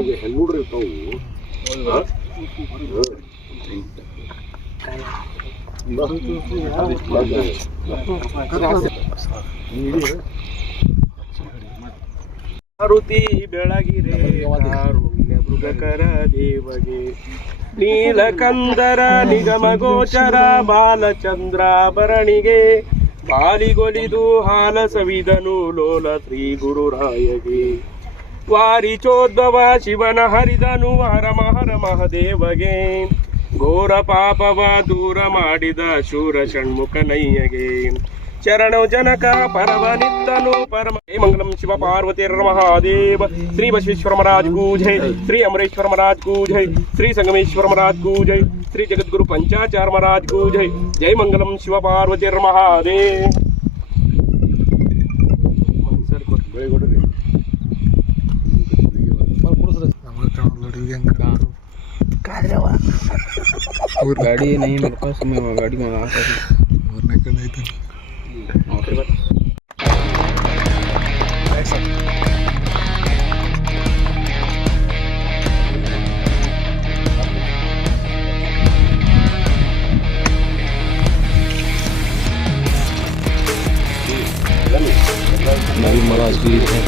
ನಮಗೆ ಹೆಣ್ಣುಡ್ರು ಇರ್ತಾವು? ಮಾರುತಿ ಬೆಳಗಿರೆ ಕಾರುಣ್ಯ ಮೃಗಕರ ದೇವಗೆ. ನೀಲಕಂದರ ನಿಗಮ ಗೋಚರ ಬಾಲಚಂದ್ರಾಭರಣಿಗೆ ಬಾಲಿಗೊಲಿದು ಹಾಲ ಸವಿದನು ಲೋಲ ಶ್ರೀ ಗುರುರಾಯಗೆ. ವಾರಿಚೋದ್ಭವ ಶಿವನ ಹರಿದನು ಹರ ಮಹರ ಮಹದೇವಗೆ ಘೋರ ಪಾಪವ ದೂರ ಮಾಡಿದ ಶೂರ ಷಣ್ಮುಖನಯ್ಯಗೆ ಚರಣ ಜನಕ ಪರವನಿತ್ತನು ಪರಮ ಜೈ ಮಂಗಲಂ ಶಿವ ಪಾರ್ವತಿ ಮಹಾದೇವ ಶ್ರೀ ಬಸವೇಶ್ವರ ಮಹಾರಾಜ್ ಕೂ ಜೈ ಶ್ರೀ ಅಮರೇಶ್ವರ ಮಹಾರಾಜ್ ಕೂ ಜೈ ಶ್ರೀ ಸಂಗಮೇಶ್ವರ ಮಹಾರಾಜ್ ಕೂ ಜೈ ಶ್ರೀ ಜಗದ್ಗುರು ಪಂಚಾಚಾರ ಮಹಾರಾಜ್ ಕೂ ಜೈ ಜೈ ಮಂಗಲಂ ಶಿವ ಪಾರ್ವತಿ ಮಹಾದೇವ್ और गाड़ी नहीं मेरे पास मैं गाड़ी मंगा सकता और मैं कल आई थी और बस नबी महाराज भी है।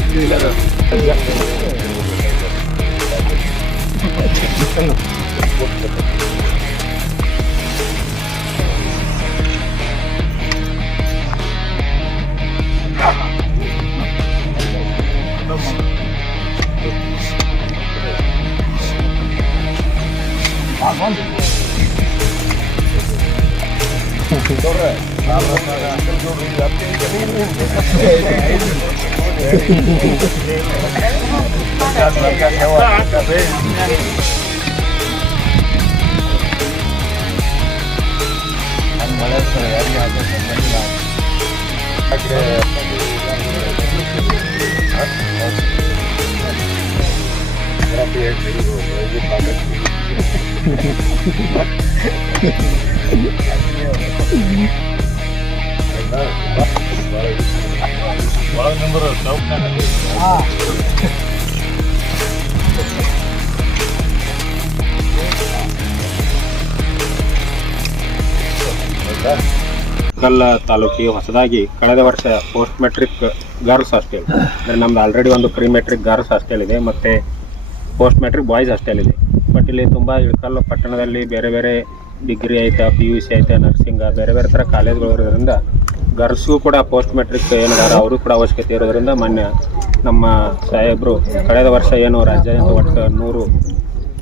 Corre. Vamos a hacer ಕಲ್ಲ ತಾಲೂಕಿಗೆ ಹೊಸದಾಗಿ ಕಳೆದ ವರ್ಷ ಪೋಸ್ಟ್ ಮೆಟ್ರಿಕ್ ಗರ್ಲ್ಸ್ ಹಾಸ್ಟೆಲ್ ಅಂದರೆ ನಮ್ದು ಆಲ್ರೆಡಿ ಒಂದು ಪ್ರೀ ಮೆಟ್ರಿಕ್ ಗರ್ಲ್ಸ್ ಹಾಸ್ಟೆಲ್ ಇದೆ, ಮತ್ತು ಪೋಸ್ಟ್ ಮೆಟ್ರಿಕ್ ಬಾಯ್ಸ್ ಹಾಸ್ಟೆಲ್ ಇದೆ. ಬಟ್ ಇಲ್ಲಿ ತುಂಬ ಇಳಕಲ್ಲು ಪಟ್ಟಣದಲ್ಲಿ ಬೇರೆ ಬೇರೆ ಡಿಗ್ರಿ ಆಯಿತಾ ಪಿ ಯು ಸಿ ಆಯಿತಾ ನರ್ಸಿಂಗ ಬೇರೆ ಬೇರೆ ಥರ ಕಾಲೇಜ್ಗಳು ಇರೋದ್ರಿಂದ ಗರ್ಲ್ಸ್ಗೂ ಕೂಡ ಪೋಸ್ಟ್ ಮೆಟ್ರಿಕ್ ಏನಿದ್ದಾರೆ ಅವರು ಕೂಡ ಅವಶ್ಯಕತೆ ಇರೋದ್ರಿಂದ ಮೊನ್ನೆ ನಮ್ಮ ಸಾಹೇಬರು ಕಳೆದ ವರ್ಷ ಏನು ರಾಜ್ಯ ಒಟ್ಟು ನೂರು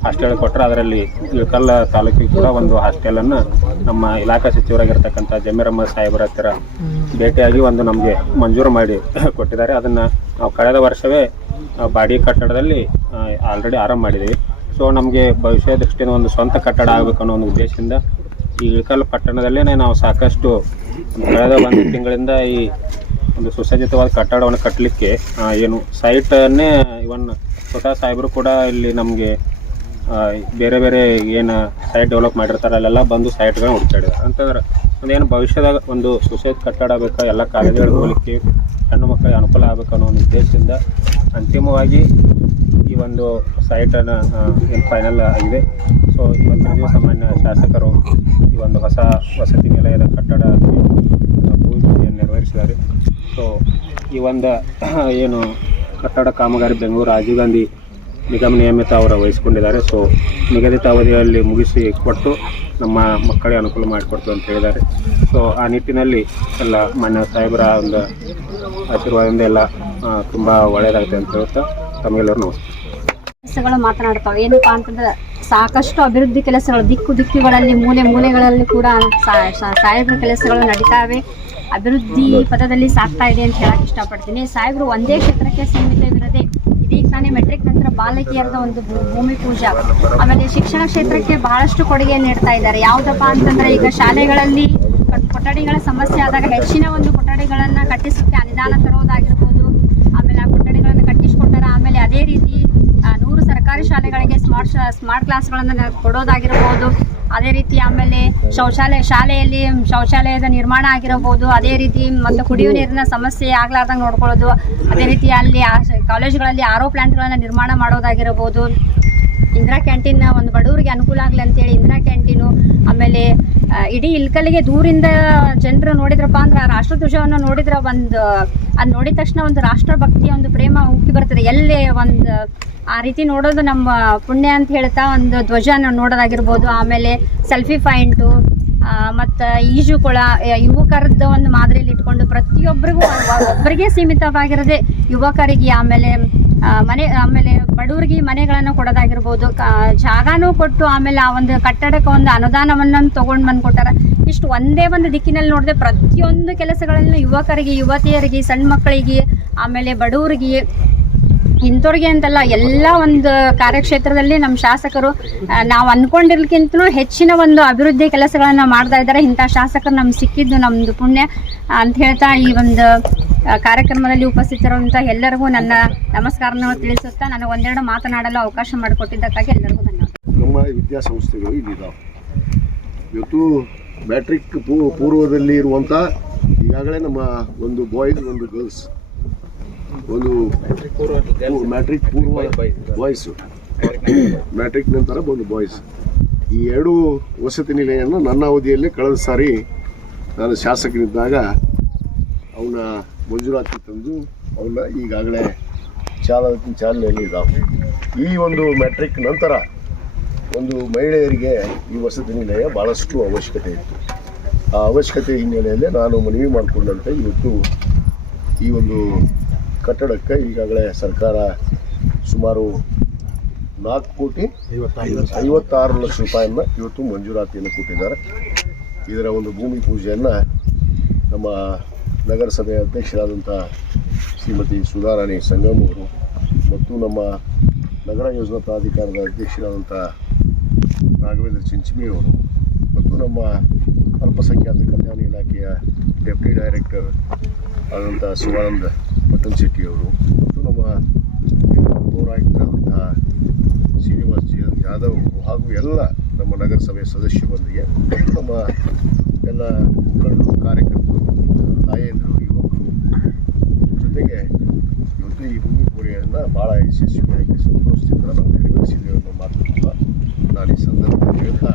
ಹಾಸ್ಟೆಲ್ ಕೊಟ್ಟರೆ ಅದರಲ್ಲಿ ಇಳಕಲ್ಲ ತಾಲೂಕಿಗೆ ಕೂಡ ಒಂದು ಹಾಸ್ಟೆಲನ್ನು ನಮ್ಮ ಇಲಾಖಾ ಸಚಿವರಾಗಿರ್ತಕ್ಕಂಥ ಜಮೀರಮ್ಮ ಸಾಹೇಬರ ಹತ್ತಿರ ಭೇಟಿಯಾಗಿ ಒಂದು ನಮಗೆ ಮಂಜೂರು ಮಾಡಿ ಕೊಟ್ಟಿದ್ದಾರೆ. ಅದನ್ನು ನಾವು ಕಳೆದ ವರ್ಷವೇ ಬಾಡಿ ಕಟ್ಟಡದಲ್ಲಿ ಆಲ್ರೆಡಿ ಆರಂಭ ಮಾಡಿದ್ದೀವಿ. ಸೊ ನಮಗೆ ಭವಿಷ್ಯ ದೃಷ್ಟಿಯಿಂದ ಒಂದು ಸ್ವಂತ ಕಟ್ಟಡ ಆಗಬೇಕು ಅನ್ನೋ ಒಂದು ಉದ್ದೇಶದಿಂದ ಈ ಇಳಕಲ್ ಪಟ್ಟಣದಲ್ಲೇ ನಾವು ಸಾಕಷ್ಟು ಕಳೆದ ಒಂದು ತಿಂಗಳಿಂದ ಈ ಒಂದು ಸುಸಜ್ಜಿತವಾದ ಕಟ್ಟಡವನ್ನು ಕಟ್ಟಲಿಕ್ಕೆ ಏನು ಸೈಟನ್ನೇ ಇವನ್ ಸ್ವತಃ ಸಾಹೇಬರು ಕೂಡ ಇಲ್ಲಿ ನಮಗೆ ಬೇರೆ ಬೇರೆ ಏನು ಸೈಟ್ ಡೆವಲಪ್ ಮಾಡಿರ್ತಾರೆ, ಅಲ್ಲೆಲ್ಲ ಬಂದು ಸೈಟ್ಗಳನ್ನ ಹುಡುಕಾಡಿದ್ದಾರೆ ಅಂತಂದ್ರೆ ಒಂದೇನು ಭವಿಷ್ಯದಾಗ ಒಂದು ಸುಸಜ್ಜಿತ ಕಟ್ಟಡ ಬೇಕಾ, ಎಲ್ಲ ಕಾಲೇಜುಗಳಿಗೆ ಹೋಗ್ಲಿಕ್ಕೆ ಹೆಣ್ಣು ಮಕ್ಕಳಿಗೆ ಅನುಕೂಲ ಆಗಬೇಕು ಅನ್ನೋ ಒಂದು ಉದ್ದೇಶದಿಂದ ಅಂತಿಮವಾಗಿ ಈ ಒಂದು ಸೈಟನ್ನು ಏನು ಫೈನಲ್ ಆಗಿದೆ. ಸೊ ಇವತ್ತು ಸಾಮಾನ್ಯ ಶಾಸಕರು ಈ ಒಂದು ಹೊಸ ವಸತಿ ನಿಲಯದ ಕಟ್ಟಡ ಪೂಜೆಯನ್ನು ನೆರವೇರಿಸಿದ್ದಾರೆ ಸೊ ಈ ಒಂದು ಏನು ಕಟ್ಟಡ ಕಾಮಗಾರಿ ಬೆಂಗಳೂರು ರಾಜೀವ್ ಗಾಂಧಿ ನಿಗಮ ನಿಯಮಿತ ಅವರು ವಹಿಸಿಕೊಂಡಿದ್ದಾರೆ ಸೊ ನಿಗದಿತ ಅವಧಿಯಲ್ಲಿ ಮುಗಿಸಿ ಕೊಟ್ಟು ನಮ್ಮ ಮಕ್ಕಳಿಗೆ ಅನುಕೂಲ ಮಾಡಿಕೊಡ್ತು ಅಂತ ಹೇಳಿದ್ದಾರೆ ಸೊ ಆ ನಿಟ್ಟಿನಲ್ಲಿ ಎಲ್ಲ ಮಾನ್ಯ ಸಾಹೇಬರ ಒಂದು ಆಶೀರ್ವಾದದಿಂದ ಎಲ್ಲ ತುಂಬ ಒಳ್ಳೆಯದಾಗುತ್ತೆ ಅಂತ ಹೇಳ್ತಾ ತಮಗೆಲ್ಲರೂ ನಮಸ್ಕಾರ ಮಾತನಾಡ್ತಾವೆ ಏನಪ್ಪಾ ಅಂತಂದ್ರೆ ಸಾಕಷ್ಟು ಅಭಿವೃದ್ಧಿ ಕೆಲಸಗಳು ದಿಕ್ಕು ದಿಕ್ಕುಗಳಲ್ಲಿ ಮೂಲೆ ಮೂಲೆಗಳಲ್ಲಿ ಕೂಡ ಸಾಹೇಬ್ರ ಕೆಲಸಗಳು ನಡೀತಾವೆ. ಅಭಿವೃದ್ಧಿ ಪದದಲ್ಲಿ ಸಾಗ್ತಾ ಇದೆ ಅಂತ ಹೇಳಕ್ ಇಷ್ಟಪಡ್ತೀನಿ. ಸಾಹೇಬರು ಒಂದೇ ಕ್ಷೇತ್ರಕ್ಕೆ ಸೀಮಿತವಿರದೆ ಇದೀಗ ತಾನೇ ಮೆಟ್ರಿಕ್ ನಂತರ ಬಾಲಕಿಯರದ ಒಂದು ಭೂಮಿ ಪೂಜಾ. ಆಮೇಲೆ ಶಿಕ್ಷಣ ಕ್ಷೇತ್ರಕ್ಕೆ ಬಹಳಷ್ಟು ಕೊಡುಗೆ ನೀಡ್ತಾ ಇದ್ದಾರೆ. ಯಾವುದಪ್ಪ ಅಂತಂದ್ರೆ ಈಗ ಶಾಲೆಗಳಲ್ಲಿ ಕೊಠಡಿಗಳ ಸಮಸ್ಯೆ ಆದಾಗ ಹೆಚ್ಚಿನ ಒಂದು ಕೊಠಡಿಗಳನ್ನು ಕಟ್ಟಿಸಕ್ಕೆ ಅನುದಾನ ತರೋದಾಗಿರ್ಬೋದು. ಆಮೇಲೆ ಆ ಕೊಠಡಿಗಳನ್ನು ಕಟ್ಟಿಸಿಕೊಟ್ಟಾರ ಆಮೇಲೆ ಅದೇ ರೀತಿ ನೂರು ಸರ್ಕಾರಿ ಶಾಲೆಗಳಿಗೆ ಸ್ಮಾರ್ಟ್ ಸ್ಮಾರ್ಟ್ ಕ್ಲಾಸ್ಗಳನ್ನು ಕೊಡೋದಾಗಿರ್ಬೋದು. ಅದೇ ರೀತಿ ಆಮೇಲೆ ಶೌಚಾಲಯ, ಶಾಲೆಯಲ್ಲಿ ಶೌಚಾಲಯದ ನಿರ್ಮಾಣ ಆಗಿರಬಹುದು ಅದೇ ರೀತಿ ಮತ್ತು ಕುಡಿಯುವ ನೀರಿನ ಸಮಸ್ಯೆ ಆಗ್ಲಾರ್ದಂಗೆ ನೋಡ್ಕೊಳ್ಳೋದು. ಅದೇ ರೀತಿ ಅಲ್ಲಿ ಕಾಲೇಜುಗಳಲ್ಲಿ ಆರೋ ಪ್ಲಾಂಟ್ಗಳನ್ನು ನಿರ್ಮಾಣ ಮಾಡೋದಾಗಿರಬಹುದು ಇಂದಿರಾ ಕ್ಯಾಂಟೀನ್ ಒಂದು ಬಡವರಿಗೆ ಅನುಕೂಲ ಆಗಲಿ ಅಂತೇಳಿ ಇಂದಿರಾ ಕ್ಯಾಂಟೀನು, ಆಮೇಲೆ ಇಡೀ ಇಲ್ಕಲ್ಲಿಗೆ ದೂರಿಂದ ಜನರು ನೋಡಿದ್ರಪ್ಪ ಅಂದ್ರೆ ಆ ರಾಷ್ಟ್ರಧ್ವಜವನ್ನು ನೋಡಿದ್ರೆ ಒಂದು, ಅದು ನೋಡಿದ ತಕ್ಷಣ ಒಂದು ರಾಷ್ಟ್ರಭಕ್ತಿಯ ಒಂದು ಪ್ರೇಮ ಉಕ್ಕಿ ಬರ್ತದೆ. ಎಲ್ಲೇ ಒಂದು ಆ ರೀತಿ ನೋಡೋದು ನಮ್ಮ ಪುಣ್ಯ ಅಂತ ಹೇಳ್ತಾ ಒಂದು ಧ್ವಜನ ನೋಡೋದಾಗಿರ್ಬೋದು, ಆಮೇಲೆ ಸೆಲ್ಫಿ ಪಾಯಿಂಟು ಮತ್ತು ಈಜುಕೊಳ ಕೊಳ ಯುವಕರದ್ದು ಒಂದು ಮಾದರಿಯಲ್ಲಿ ಇಟ್ಕೊಂಡು ಪ್ರತಿಯೊಬ್ಬರಿಗೂ ಒಬ್ಬರಿಗೆ ಸೀಮಿತವಾಗಿರದೆ ಯುವಕರಿಗೆ ಆಮೇಲೆ ಮನೆ, ಆಮೇಲೆ ಬಡವರಿಗೆ ಮನೆಗಳನ್ನು ಕೊಡೋದಾಗಿರ್ಬೋದು, ಕ, ಜಾಗನೂ ಕೊಟ್ಟು ಆಮೇಲೆ ಆ ಒಂದು ಕಟ್ಟಡಕ್ಕೆ ಒಂದು ಅನುದಾನವನ್ನು ತಗೊಂಡು ಬಂದು ಕೊಟ್ಟಾರ ಇಷ್ಟು ಒಂದೇ ಒಂದು ದಿಕ್ಕಿನಲ್ಲಿ ನೋಡಿದೆ ಪ್ರತಿಯೊಂದು ಕೆಲಸಗಳನ್ನು ಯುವಕರಿಗೆ, ಯುವತಿಯರಿಗೆ, ಸಣ್ಣ ಮಕ್ಕಳಿಗೆ, ಆಮೇಲೆ ಬಡವರಿಗೆ ಇಂಥವ್ರಿಗೆ ಅಂತಲ್ಲ, ಎಲ್ಲ ಒಂದು ಕಾರ್ಯಕ್ಷೇತ್ರದಲ್ಲಿ ನಮ್ಮ ಶಾಸಕರು ನಾವು ಅಂದ್ಕೊಂಡಿರ್ಲಿಕ್ಕಿಂತಲೂ ಹೆಚ್ಚಿನ ಒಂದು ಅಭಿವೃದ್ಧಿ ಕೆಲಸಗಳನ್ನು ಮಾಡ್ತಾ ಇದ್ದಾರೆ. ಇಂಥ ಶಾಸಕರು ನಮ್ಗೆ ಸಿಕ್ಕಿದ್ದು ನಮ್ಮದು ಪುಣ್ಯ. ಅಂತ ಹೇಳ್ತಾ ಈ ಒಂದು ಕಾರ್ಯಕ್ರಮದಲ್ಲಿ ಉಪಸ್ಥಿತರುವಂಥ ಎಲ್ಲರಿಗೂ ನನ್ನ ನಮಸ್ಕಾರನ ತಿಳಿಸುತ್ತಾ ನನಗೆ ಒಂದೆರಡು ಮಾತನಾಡಲು ಅವಕಾಶ ಮಾಡಿಕೊಟ್ಟಿದ್ದಕ್ಕಾಗಿ ಎಲ್ಲರಿಗೂ ಧನ್ಯವಾದ. ನಮ್ಮ ವಿದ್ಯಾಸಂಸ್ಥೆಗಳು ಇಲ್ಲಿದ್ದಾವೆ ಇವತ್ತು ಮ್ಯಾಟ್ರಿಕ್ ಪೂರ್ವದಲ್ಲಿ ಇರುವಂಥ ಈಗಾಗಲೇ ನಮ್ಮ ಒಂದು ಬಾಯ್ಸ್, ಒಂದು ಗರ್ಲ್ಸ್ ಒಂದು ಮ್ಯಾಟ್ರಿಕ್ ಪೂರ್ವ ಬಾಯ್ಸು ಮ್ಯಾಟ್ರಿಕ್ ನಂತರ ಒಂದು ಬಾಯ್ಸ್ ಈ ಎರಡು ವಸತಿ ನಿಲಯವನ್ನು ನನ್ನ ಅವಧಿಯಲ್ಲಿ ಕಳೆದ ಸಾರಿ ನಾನು ಶಾಸಕನಿದ್ದಾಗ ಅವನ್ನ ಮಂಜೂರಾತಿ ತಂದು ಅವನ್ನ ಈಗಾಗಲೇ ಚಾಲ ಚಾಲನೆಯಲ್ಲಿ ಇದ್ದಾವೆ. ಈ ಒಂದು ಮ್ಯಾಟ್ರಿಕ್ ನಂತರ ಒಂದು ಮಹಿಳೆಯರಿಗೆ ಈ ವಸತಿ ನಿಲಯ ಭಾಳಷ್ಟು ಅವಶ್ಯಕತೆ ಇತ್ತು. ಆ ಅವಶ್ಯಕತೆ ಹಿನ್ನೆಲೆಯಲ್ಲಿ ನಾನು ಮನವಿ ಮಾಡಿಕೊಂಡಂತೆ ಇವತ್ತು ಈ ಒಂದು ಕಟ್ಟಡಕ್ಕೆ ಈಗಾಗಲೇ ಸರ್ಕಾರ ಸುಮಾರು ನಾಲ್ಕು ಕೋಟಿ ಐವತ್ತಾರು ಲಕ್ಷ ರೂಪಾಯಿಯನ್ನು ಇವತ್ತು ಮಂಜೂರಾತಿಯನ್ನು ಕೊಟ್ಟಿದ್ದಾರೆ. ಇದರ ಒಂದು ಭೂಮಿ ಪೂಜೆಯನ್ನು ನಮ್ಮ ನಗರಸಭೆ ಅಧ್ಯಕ್ಷರಾದಂಥ ಶ್ರೀಮತಿ ಸುಧಾರಾಣಿ ಸಂಗಮ್ ಅವರು ಮತ್ತು ನಮ್ಮ ನಗರ ಯೋಜನಾ ಪ್ರಾಧಿಕಾರದ ಅಧ್ಯಕ್ಷರಾದಂಥ ರಾಘವೇಂದ್ರ ಚಿಂಚಮಿ ಅವರು ಮತ್ತು ನಮ್ಮ ಅಲ್ಪಸಂಖ್ಯಾತ ಕಲ್ಯಾಣ ಇಲಾಖೆಯ ಡೆಪ್ಟಿ ಡೈರೆಕ್ಟರ್ ಆದಂಥ ಶಿವಾನಂದ ಪಟ್ಟಣ್ ಶೆಟ್ಟಿಯವರು ಮತ್ತು ನಮ್ಮ ಪೌರಾಯುಕ್ತರಾದಂತಹ ಶ್ರೀನಿವಾಸ್ ಜಾಧವ್ ಹಾಗೂ ಎಲ್ಲ ನಮ್ಮ ನಗರಸಭೆ ಸದಸ್ಯರೊಂದಿಗೆ ನಮ್ಮ ಎಲ್ಲ ಮುಖಂಡರು, ಕಾರ್ಯಕರ್ತರು ತಾಯಂದಿರು ಯುವಕರು ಜೊತೆಗೆ ಇವತ್ತು ಈ ಭೂಮಿ ಪೂರೆಯನ್ನು ಭಾಳ ಯಶಸ್ವಿಯಾಗಿ ಸಂತೋಷದಿಂದ ನಾವು ನೆರವೇರಿಸಿದ್ದೇವೆ ಅನ್ನೋ ಮಾತನ್ನು ನಾನು ಈ ಸಂದರ್ಭದಲ್ಲಿ ಹೇಳ್ತಾ